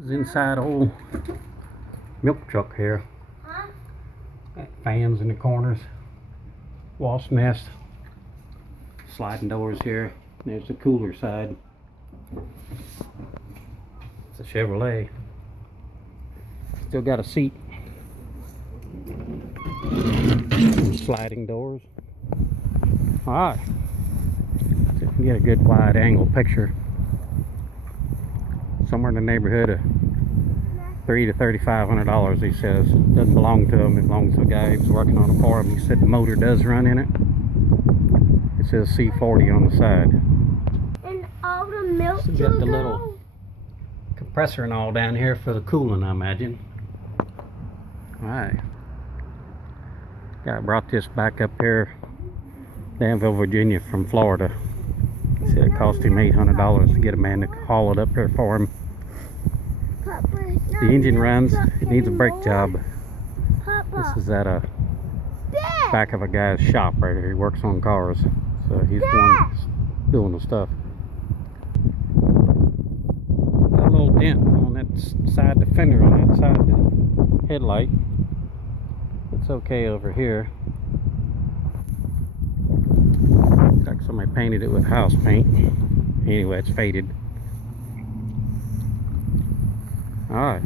It's inside old milk truck here. Got fans in the corners, wasp nest, sliding doors here. There's the cooler side. It's a Chevrolet. Still got a seat. Sliding doors. Alright. See if we can get a good wide angle picture. Somewhere in the neighborhood of $300 to $3,500, he says. Doesn't belong to him. It belongs to the guy who's working on it for him. He said the motor does run in it. It says C40 on the side. And all the milk So got the little compressor and all down here for the cooling, I imagine. Alright. Guy brought this back up here, Danville, Virginia from Florida. He said it cost him $800 to get a man to haul it up here for him. The engine runs, it needs a brake job. This is at a back of a guy's shop right here. He works on cars, so he's the one that's doing the stuff. Got a little dent on that side, the fender on that side, the headlight. It's okay over here. Looks like somebody painted it with house paint. Anyway, it's faded. Alright.